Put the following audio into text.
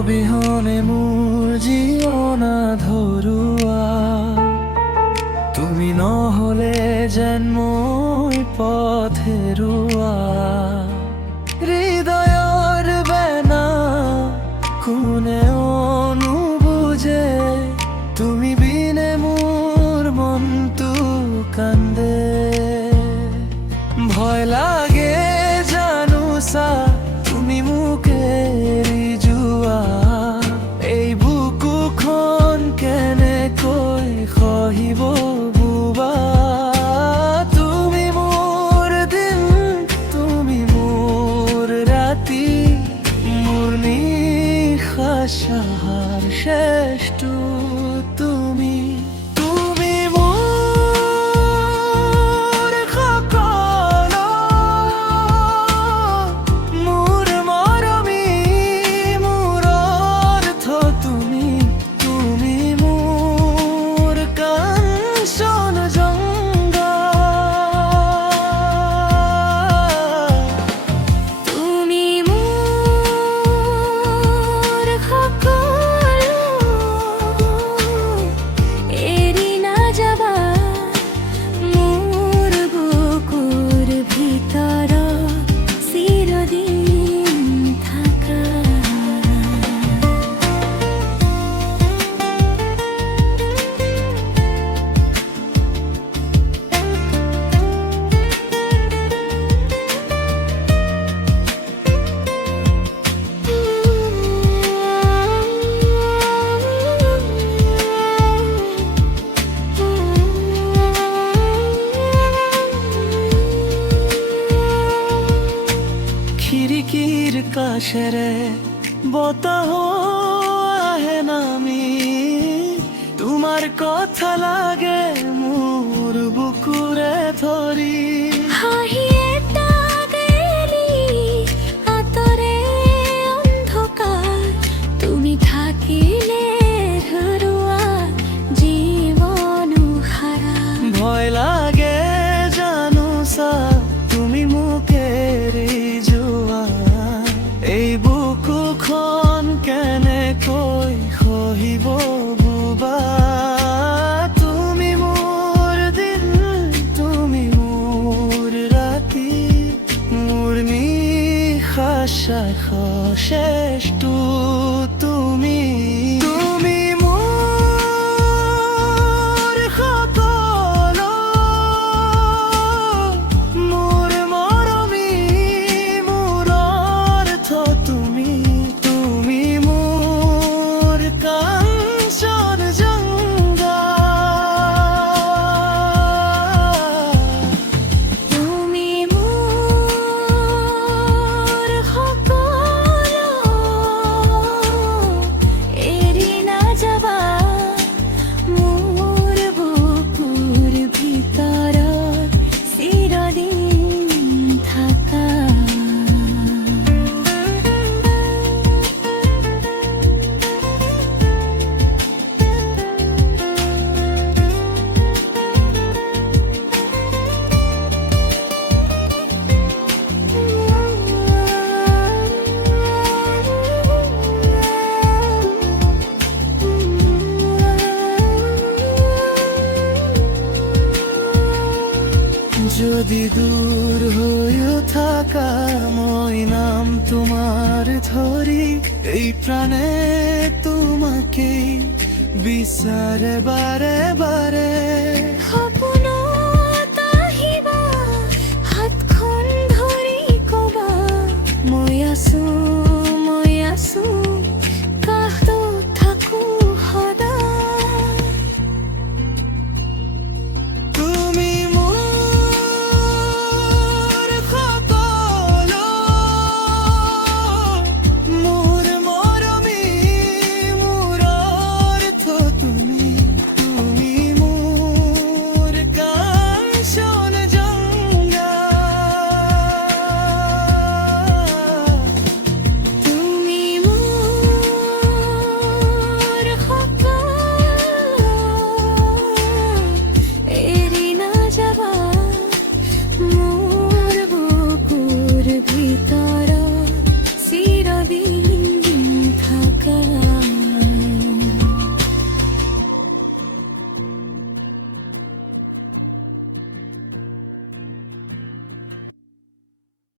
অবিহনে মোৰ জীৱন ধৰুৱা তুমি নহলে যেন মই পথ হেৰুৱা হৃদয়ৰ বেনা কোনেও নুবুজে তুমি বিনে মোৰ মনটো কান্দে ভয় লাগে জানো চা তুমি মোক এৰি যোৱা এই বুকুখন কেনেকৈ সহিব বুবা তুমি মোৰ দিন তুমি মোৰ ৰাতি মোৰ নিশাৰ শ্ৰেষ্ঠ তুমি তুমি মোৰ সকলো মোৰ মৰমী মোৰ অৰ্থ তুমি তুমি মোৰ কাঞ্চন জংঘা তুমি মোৰ সকলো এৰি নাযাবা মোৰ বুকুৰ ভিতৰত চিৰদিন থাকা খিৰিকীৰ কাষেৰে বতাহ আহে নামি তোমাৰ কথা লাগে মোৰ বুকুৰে ধৰি হাঁহি এটা গেলি আঁতৰে অন্ধকাৰ তুমি থাকিলে ধৰুৱা জীৱন হাৰা ভয় লাগে জানো চা তুমি মোক এৰি যোৱা এই বুকুখন কেনেকৈ সহিব বুবা তুমি মোৰ দিন তুমি মোৰ ৰাতি মোৰ নিশাৰ শ্ৰেষ্ঠ তুমি তুমি মোৰ সকলো মোৰ মৰমী মোৰ অৰ্থ তুমি তুমি মোৰ কাঞ্চন জংঘা তুমি মোৰ সকলো এৰি নাযাবা মোৰ বুকুৰ ভিতৰত চিৰদিন থাকা যদি দূর হয়ে থাকা মই নাম তোমার ধরি এই প্রাণে তোমাকে বিচারে বারে বারে